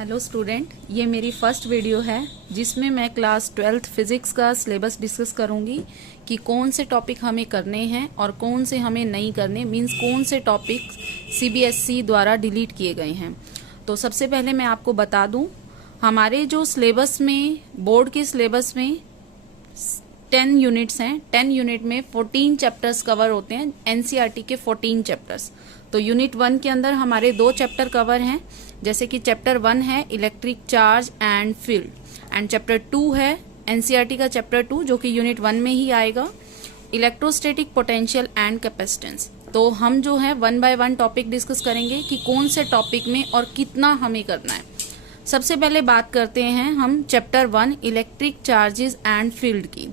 Hello student, ये मेरी first video है जिसमें मैं क्लास 12th फिजिक्स का सिलेबस डिस्कस करूंगी कि कौन से टॉपिक हमें करने हैं और कौन से हमें नहीं करने, मींस कौन से टॉपिक सीबीएसई द्वारा डिलीट किए गए हैं। तो सबसे पहले मैं आपको बता दूं, हमारे जो सिलेबस में, बोर्ड के सिलेबस में 10 यूनिट्स हैं। 10 यूनिट में 14 चैप्टर्स कवर होते हैं, एनसीईआरटी के 14 चैप्टर्स। तो यूनिट 1 के अंदर हमारे 2 चैप्टर कवर हैं, जैसे कि चैप्टर 1 है electric charge and field, and chapter 2 है एनसीईआरटी का चैप्टर 2 जो कि यूनिट 1 में ही आएगा, इलेक्ट्रोस्टैटिक पोटेंशियल एंड कैपेसिटेंस। तो हम जो है 1 बाय 1 टॉपिक डिस्कस करेंगे कि कौन से टॉपिक में और कितना हमें करना है। सबसे पहले बात करते हैं हम chapter 1 electric charges and field की।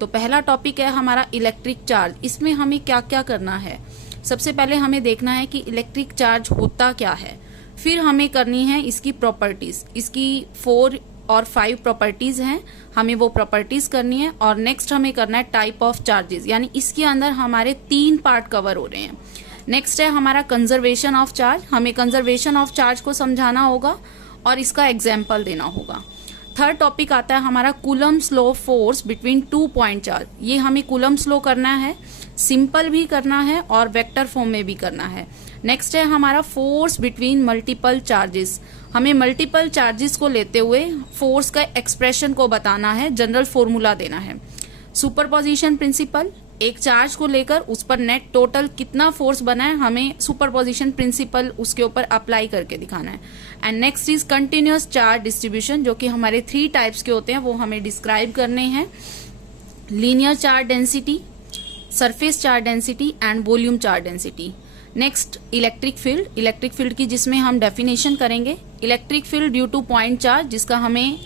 तो पहला टॉपिक है हमारा इलेक्ट्रिक चार्ज। इसमें हमें क्या क्या करना है? सबसे पहले हमें देखना है कि इलेक्ट्रिक चार्ज होता क्या है, फिर हमें करनी है इसकी प्रॉपर्टीज। इसकी 4 और 5 प्रॉपर्टीज हैं, हमें वो प्रॉपर्टीज करनी है। और नेक्स्ट हमें करना है टाइप ऑफ चार्जेस, यानी इसके अंदर हमारे 3 पार्ट कवर हो रहे हैं। नेक्स्ट है हमारा कंजर्वेशन ऑफ चार्ज, हमें कंजर्वेशन ऑफ चार्ज को समझाना होगा और इसका एग्जाम्पल देना होगा। थर्ड टॉपिक आता है हमारा Coulomb's law force between 2 point charge. ये हमें कूलम्स लॉ करना है, सिंपल भी करना है और वेक्टर फॉर्म में भी करना है। नेक्स्ट है हमारा फोर्स बिटवीन मल्टीपल चार्जेस, हमें मल्टीपल चार्जेस को लेते हुए फोर्स का एक्सप्रेशन को बताना है, जनरल फॉर्मूला देना है। सुपरपोजिशन प्रिंसिपल, एक चार्ज को लेकर उस पर नेट टोटल कितना फोर्स बना है, हमें सुपरपोजिशन प्रिंसिपल उसके ऊपर अप्लाई करके दिखाना है। And next is continuous charge distribution, जो कि हमारे 3 टाइप्स के होते हैं, वो हमें डिस्क्राइब करने हैं। Linear charge density, surface charge density and volume charge density. Next electric field, electric field की जिसमें हम डेफिनेशन करेंगे। Electric field due to point charge, जिसका हमें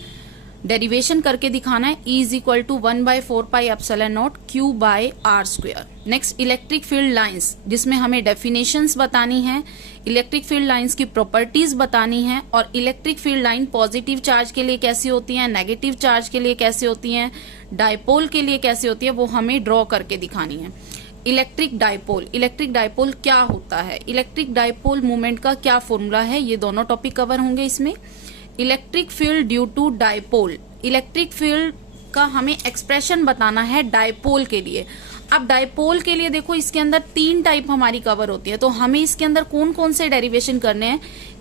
डेरिवेशन करके दिखाना है, E is equal to 1/4 pi epsilon naught Q by R square. Next electric field lines, जिसमें हमें डेफिनेशंस बतानी है, इलेक्ट्रिक फील्ड लाइंस की प्रॉपर्टीज बतानी है और electric field line positive charge के लिए कैसी होती है, नेगेटिव चार्ज के लिए कैसे होती है, डायपोल के लिए कैसे होती है, वो हमें ड्रॉ करके दिखानी है। इलेक्ट्रिक डायपोल, इलेक्ट्रिक डायपोल क्या होता है, इलेक्ट्रिक डायपोल मूवमेंट का क्या फॉर्मूला है, ये दोनों टॉपिक कवर होंगे इसमें। Electric field due to dipole, electric field का हमें एक्सप्रेशन बताना है डायपोल के लिए। अब डायपोल के लिए देखो, इसके अंदर 3 टाइप हमारी कवर होती है, तो हमें इसके अंदर कौन कौन से डेरिवेशन करने हैं।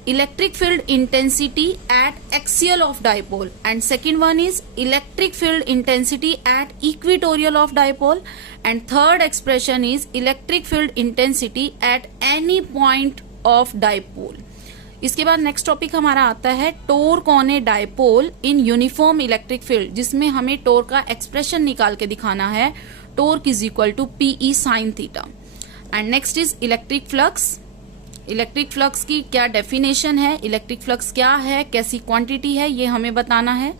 Electric field intensity at axial of dipole, and second one is electric field intensity at equatorial of dipole, and third expression is electric field intensity at any point of dipole. इसके बाद next topic हमारा आता है torque on a dipole in uniform electric field, जिसमें हमें torque का expression निकाल के दिखाना है, torque is equal to PE sin theta. And next is electric flux, electric flux की क्या डेफिनेशन है, इलेक्ट्रिक फ्लक्स क्या है, कैसी क्वांटिटी है, ये हमें बताना है।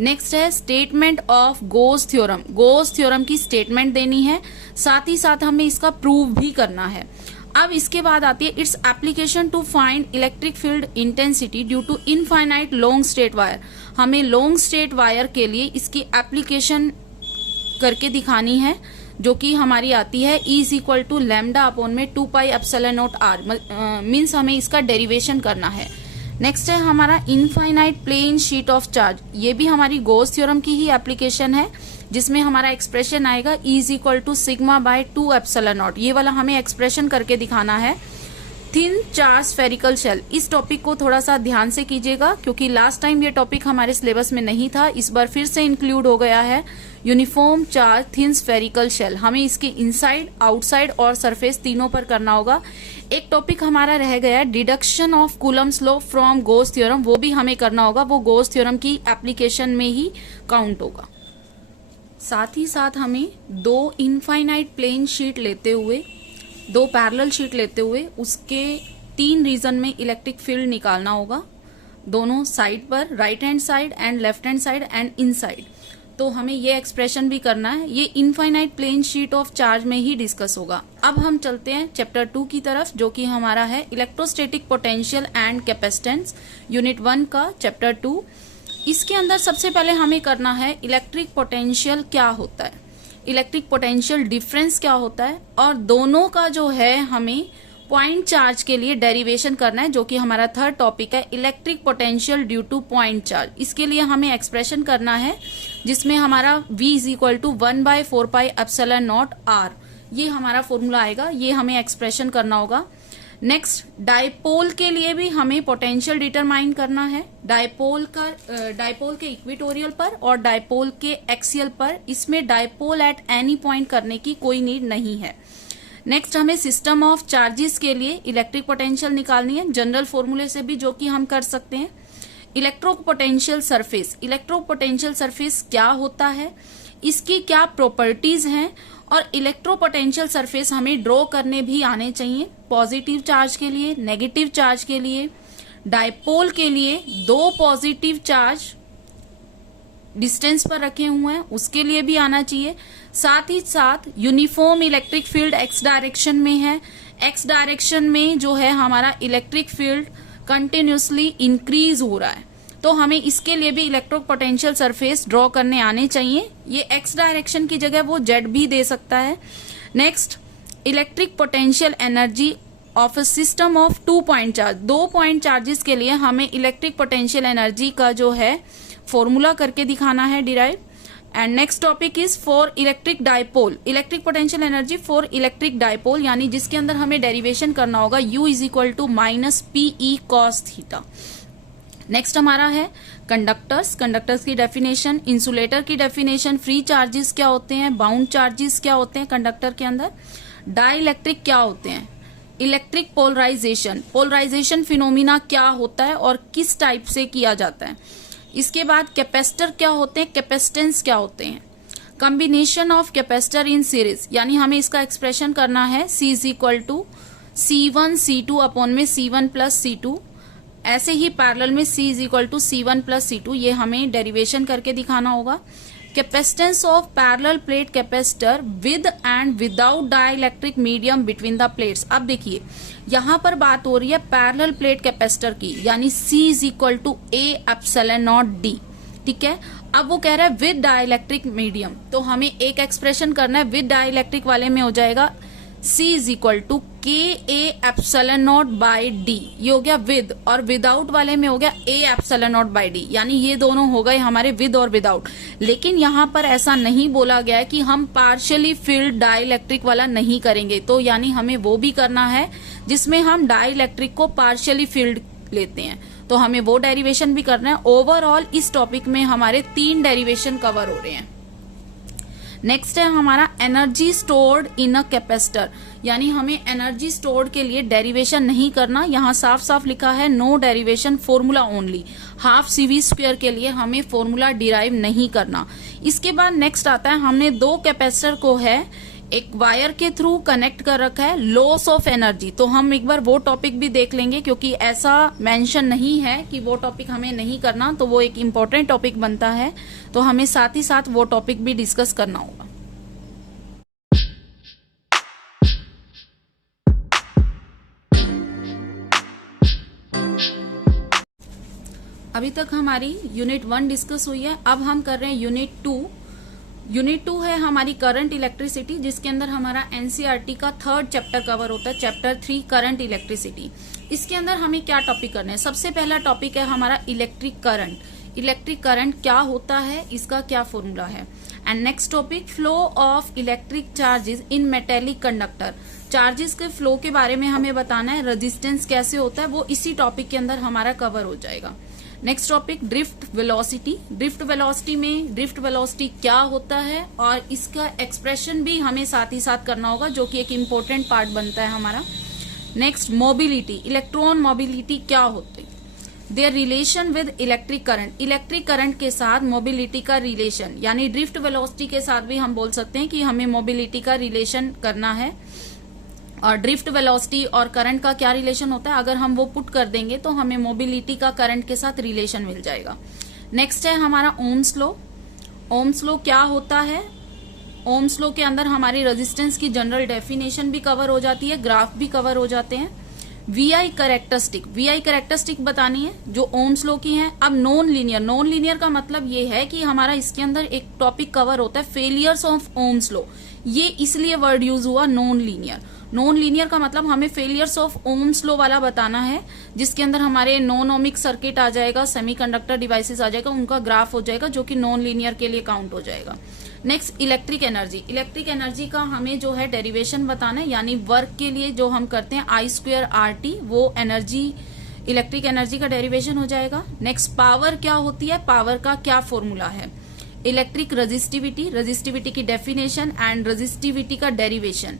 नेक्स्ट है statement of goes theorem, goes theorem की स्टेटमेंट देनी है, साथ ही साथ हमें इसका प्रूव भी करना है। अब इसके बाद आती है its application to find electric field intensity due to infinite long straight wire. हमें लॉन्ग स्ट्रेट वायर के लिए इसकी एप्लीकेशन करके दिखानी है, जो कि हमारी आती है E is equal to lambda upon में 2 pi epsilon naught R, means हमें इसका डेरिवेशन करना है। नेक्स्ट है हमारा infinite plane sheet of charge, ये भी हमारी गोस थ्योरम की ही एप्लीकेशन है, जिसमें हमारा एक्सप्रेशन आएगा E is equal to sigma by 2 epsilon naught, ये वाला हमें एक्सप्रेशन करके दिखाना है। थिन चार्ज स्फेरिकल शेल, इस टॉपिक को थोड़ा सा ध्यान से कीजिएगा क्योंकि लास्ट टाइम ये टॉपिक हमारे सिलेबस में नहीं था, इस बार फिर से इंक्लूड हो गया है। Uniform charge thin spherical shell, हमें इसके इनसाइड, आउटसाइड और सरफेस तीनों पर करना होगा। एक टॉपिक हमारा रह गया deduction of Coulomb's law from goes theorem, वो भी हमें करना होगा, वो गोस थ्योरम की एप्लीकेशन में ही काउंट होगा। साथ ही साथ हमें 2 इनफाइनाइट प्लेन शीट लेते हुए, 2 पैरेलल शीट लेते हुए उसके 3 रीजन में इलेक्ट्रिक फील्ड निकालना होगा, दोनों साइड पर, right hand side and left hand side and inside. तो हमें ये एक्सप्रेशन भी करना है, ये infinite plane sheet of charge में ही डिस्कस होगा। अब हम चलते हैं चैप्टर 2 की तरफ, जो कि हमारा है electrostatic potential and capacitance, unit 1 का चैप्टर 2। इसके अंदर सबसे पहले हमें करना है इलेक्ट्रिक पोटेंशियल क्या होता है, इलेक्ट्रिक पोटेंशियल डिफरेंस क्या होता है, और दोनों का जो है हमें पॉइंट चार्ज के लिए डेरिवेशन करना है, जो कि हमारा थर्ड टॉपिक है, electric potential due to point charge. इसके लिए हमें एक्सप्रेशन करना है जिसमें हमारा V is equal to 1/4πε0r, ये हमारा फॉर्मूला आएगा, ये हमें एक्सप्रेशन करना होगा। नेक्स्ट, डायपोल के लिए भी हमें पोटेंशियल डिटरमाइन करना है, डायपोल के इक्वेटोरियल पर और डायपोल के एक्सियल पर। इसमें डायपोल एट एनी पॉइंट करने की कोई नीड नहीं है। नेक्स्ट, हमें सिस्टम ऑफ चार्जेस के लिए इलेक्ट्रिक पोटेंशियल निकालनी है, जनरल फॉर्मूले से भी, जो कि हम कर सकते हैं। इलेक्ट्रोपोटेंशियल सरफेस, इलेक्ट्रोपोटेंशियल सरफेस क्या होता है, इसकी क्या प्रॉपर्टीज हैं, और इलेक्ट्रोपोटेंशियल सरफेस हमें ड्रॉ करने भी आने चाहिए। पॉजिटिव चार्ज के लिए, नेगेटिव चार्ज के लिए, डायपोल के लिए 2 पॉजिटिव चार्ज डिस्टेंस पर रखे हुए हैं, उसके लिए भी आना चाहिए। साथ ही साथ uniform electric field x direction में है, एक्स डायरेक्शन में जो है हमारा इलेक्ट्रिक फील्ड कंटिन्यूसली इंक्रीज हो रहा है, तो हमें इसके लिए भी इलेक्ट्रोपोटेंशियल सरफेस ड्रॉ करने आने चाहिए। ये एक्स डायरेक्शन की जगह वो जेड भी दे सकता है। Next, electric potential energy of a system of 2 point charge, 2 point charges के लिए हमें इलेक्ट्रिक पोटेंशियल एनर्जी का जो है फॉर्मूला करके दिखाना है derive. And next topic is for electric dipole, electric potential energy for electric dipole, यानी जिसके अंदर हमें डेरिवेशन करना होगा U is equal to -PE cos theta. Next हमारा है कंडक्टर्स, कंडक्टर्स की डेफिनेशन, इंसुलेटर की डेफिनेशन, फ्री चार्जेस क्या होते हैं, बाउंड चार्जेस क्या होते हैं कंडक्टर के अंदर, डाइलेक्ट्रिक क्या होते हैं, इलेक्ट्रिक पोलराइजेशन, पोलराइजेशन फिनोमिना क्या होता है और किस टाइप से किया जाता है। इसके बाद कैपेसिटर क्या होते हैं, कैपेसिटेंस क्या होते हैं, combination of capacitor in series, यानी हमें इसका एक्सप्रेशन करना है C is equal to C1 C2 upon में C1 प्लस C2, ऐसे ही पैरेलल में C is equal to C1 plus C2, ये हमें डेरिवेशन करके दिखाना होगा। Capacitance of parallel plate capacitor with and without dielectric medium between the plates. अब देखिए यहां पर बात हो रही है पैरेलल प्लेट कैपेसिटर की, यानी C is equal to A∈0D, ठीक है। अब वो कह रहा है विद डाइलेक्ट्रिक मीडियम, तो हमें एक एक्सप्रेशन करना है, विद डाइलेक्ट्रिक वाले में हो जाएगा C is equal to KA∈0/D, ये हो गया विद, और विदाउट वाले में हो गया A∈0/D, यानी ये दोनों हो गए हमारे विद और विदाउट। लेकिन यहाँ पर ऐसा नहीं बोला गया है कि हम पार्शियली फील्ड डाइलेक्ट्रिक वाला नहीं करेंगे, तो यानी हमें वो भी करना है जिसमें हम डाइलेक्ट्रिक को पार्शियली फील्ड लेते हैं, तो हमें वो डेरिवेशन भी करना है। ओवरऑल इस टॉपिक में हमारे 3 डेरिवेशन कवर हो रहे हैं। नेक्स्ट है हमारा energy stored in a capacitor, यानी हमें एनर्जी स्टोर्ड के लिए डेरिवेशन नहीं करना, यहाँ साफ साफ लिखा है no derivation, formula only. Half CV² के लिए हमें फॉर्मूला डिराइव नहीं करना। इसके बाद नेक्स्ट आता है, हमने 2 कैपेसिटर को है एक वायर के थ्रू कनेक्ट कर रखा है, लॉस ऑफ एनर्जी, तो हम एक बार वो टॉपिक भी देख लेंगे, क्योंकि ऐसा मेंशन नहीं है कि वो टॉपिक हमें नहीं करना, तो वो एक इम्पोर्टेंट टॉपिक बनता है, तो हमें साथ ही साथ वो टॉपिक भी डिस्कस करना होगा। अभी तक हमारी यूनिट 1 डिस्कस हुई है, अब हम कर रहे हैं यूनिट 2। यूनिट 2 है हमारी करंट इलेक्ट्रिसिटी, जिसके अंदर हमारा NCERT का 3rd चैप्टर कवर होता है, चैप्टर 3 करंट इलेक्ट्रिसिटी। इसके अंदर हमें क्या टॉपिक करना है, सबसे पहला टॉपिक है हमारा इलेक्ट्रिक करंट। इलेक्ट्रिक करंट क्या होता है, इसका क्या फॉर्मूला है। And next topic flow of electric charges in metallic conductor, charges के फ्लो के बारे में हमें बताना है, रेजिस्टेंस कैसे होता है वो इसी टॉपिक के अंदर हमारा कवर हो जाएगा। Next topic drift velocity, drift velocity में ड्रिफ्ट वेलोसिटी क्या होता है और इसका एक्सप्रेशन भी हमें साथ ही साथ करना होगा, जो कि एक इम्पोर्टेंट पार्ट बनता है हमारा। नेक्स्ट मोबिलिटी, इलेक्ट्रॉन मोबिलिटी क्या होती है, there relation with electric current, electric current के साथ मोबिलिटी का रिलेशन, यानी ड्रिफ्ट वेलोसिटी के साथ भी हम बोल सकते हैं कि हमें मोबिलिटी का रिलेशन करना है। और ड्रिफ्ट वेलोसिटी और करंट का क्या रिलेशन होता है, अगर हम वो पुट कर देंगे तो हमें मोबिलिटी का करंट के साथ रिलेशन मिल जाएगा। नेक्स्ट है हमारा ओम्स लॉ। ओम्स लॉ क्या होता है, ओम्स लॉ के अंदर हमारी रेजिस्टेंस की जनरल डेफिनेशन भी कवर हो जाती है, ग्राफ भी कवर हो जाते हैं। VI कैरेक्टरिस्टिक बतानी है जो ओम्स लॉ की है। अब नॉन लीनियर का मतलब ये है कि हमारा इसके अंदर एक टॉपिक कवर होता है फेलियर्स ऑफ ओम्स लॉ। ये इसलिए वर्ड यूज हुआ नॉन लीनियर का मतलब हमें फेलियर्स ऑफ ओम्स लॉ वाला बताना है, जिसके अंदर हमारे नॉन ओमिक सर्किट आ जाएगा, सेमीकंडक्टर डिवाइसेस आ जाएगा, उनका ग्राफ हो जाएगा जो कि नॉन लीनियर के लिए काउंट हो जाएगा। नेक्स्ट इलेक्ट्रिक एनर्जी का हमें जो है डेरिवेशन बताना है, यानी वर्क के लिए जो हम करते हैं I² RT, वो एनर्जी इलेक्ट्रिक एनर्जी का डेरिवेशन हो जाएगा। नेक्स्ट पावर क्या होती है, पावर का क्या फॉर्मूला है। इलेक्ट्रिक रजिस्टिविटी की डेफिनेशन एंड रजिस्टिविटी का डेरिवेशन।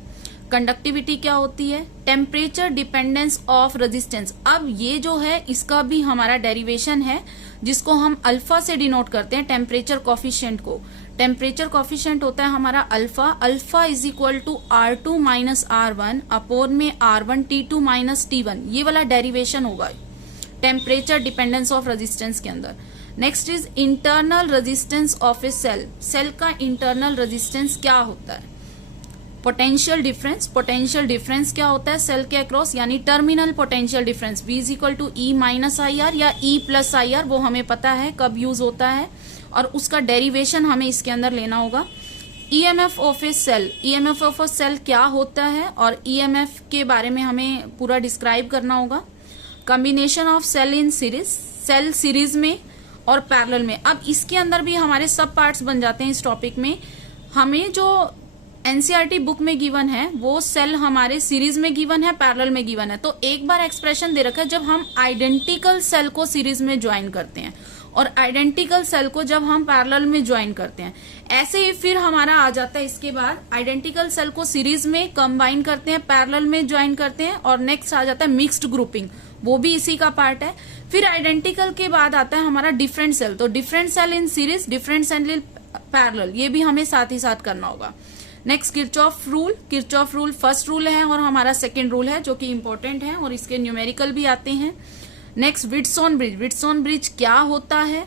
कंडक्टिविटी क्या होती है, टेम्परेचर डिपेंडेंस ऑफ रेजिस्टेंस। अब ये जो है इसका भी हमारा डेरिवेशन है, जिसको हम अल्फा से डिनोट करते हैं टेम्परेचर कॉफिशिएंट को। टेम्परेचर कॉफिशिएंट होता है हमारा alpha is equal to R2 minus R1 upon में R1 T2 माइनस T1। ये वाला डेरिवेशन होगा टेम्परेचर डिपेंडेंस ऑफ रेजिस्टेंस के अंदर। Next is internal resistance of a cell का इंटरनल रेजिस्टेंस क्या होता है। पोटेंशियल डिफरेंस क्या होता है सेल के अक्रॉस, यानी terminal potential difference V is equal to E minus IR या E प्लस IR, वो हमें पता है कब यूज होता है और उसका डेरिवेशन हमें इसके अंदर लेना होगा। EMF ऑफ ए सेल क्या होता है और EMF के बारे में हमें पूरा डिस्क्राइब करना होगा। कॉम्बिनेशन ऑफ सेल सीरीज में और पैरेलल में। अब इसके अंदर भी हमारे सब पार्ट्स बन जाते हैं इस टॉपिक में। हमें जो एनसीईआरटी बुक में गिवन है वो सेल हमारे सीरीज में गिवन है, पैरेलल में गिवन है। तो एक बार एक्सप्रेशन दे रखा है जब हम आइडेंटिकल सेल को सीरीज में ज्वाइन करते हैं और आइडेंटिकल सेल को जब हम पैरेलल में ज्वाइन करते हैं। ऐसे ही फिर हमारा आ जाता है इसके बाद आइडेंटिकल सेल को सीरीज में कंबाइन करते हैं, पैरेलल में ज्वाइन करते हैं, और नेक्स्ट आ जाता है मिक्स्ड ग्रुपिंग, वो भी इसी का पार्ट है। फिर आइडेंटिकल के बाद आता है हमारा डिफरेंट सेल, तो different cell in series, different cell in parallel, ये भी हमें साथ ही साथ करना होगा। Next Kirchhoff rule first rule है और हमारा सेकेंड रूल है जो कि इंपॉर्टेंट है और इसके न्यूमेरिकल भी आते हैं। नेक्स्ट विट्सॉन ब्रिज क्या होता है,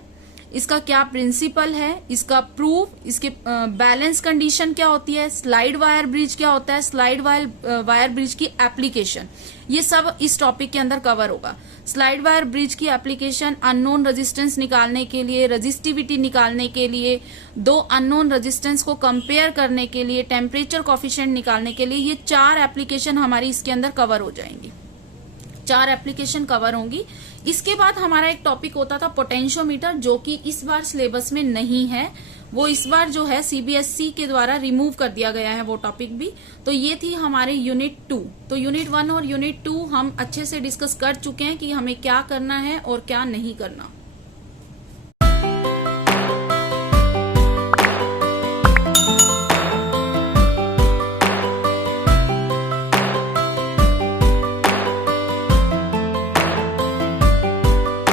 इसका क्या प्रिंसिपल है, इसका प्रूफ, इसके बैलेंस कंडीशन क्या होती है, स्लाइड वायर ब्रिज क्या होता है, स्लाइड वायर ब्रिज की एप्लीकेशन, ये सब इस टॉपिक के अंदर कवर होगा। स्लाइड वायर ब्रिज की एप्लीकेशन, अननोन रेजिस्टेंस निकालने के लिए, रेजिस्टिविटी निकालने के लिए, दो अननोन रेजिस्टेंस को कंपेयर करने के लिए, टेम्परेचर कॉफिशिएंट निकालने के लिए, ये 4 एप्लीकेशन हमारी इसके अंदर कवर हो जाएंगी, 4 एप्लीकेशन कवर होंगी। इसके बाद हमारा एक टॉपिक होता था पोटेंशियोमीटर, जो कि इस बार सिलेबस में नहीं है, वो इस बार जो है सीबीएसई के द्वारा रिमूव कर दिया गया है वो टॉपिक भी। तो ये थी हमारे यूनिट 2। तो यूनिट 1 और यूनिट 2 हम अच्छे से डिस्कस कर चुके हैं कि हमें क्या करना है और क्या नहीं करना।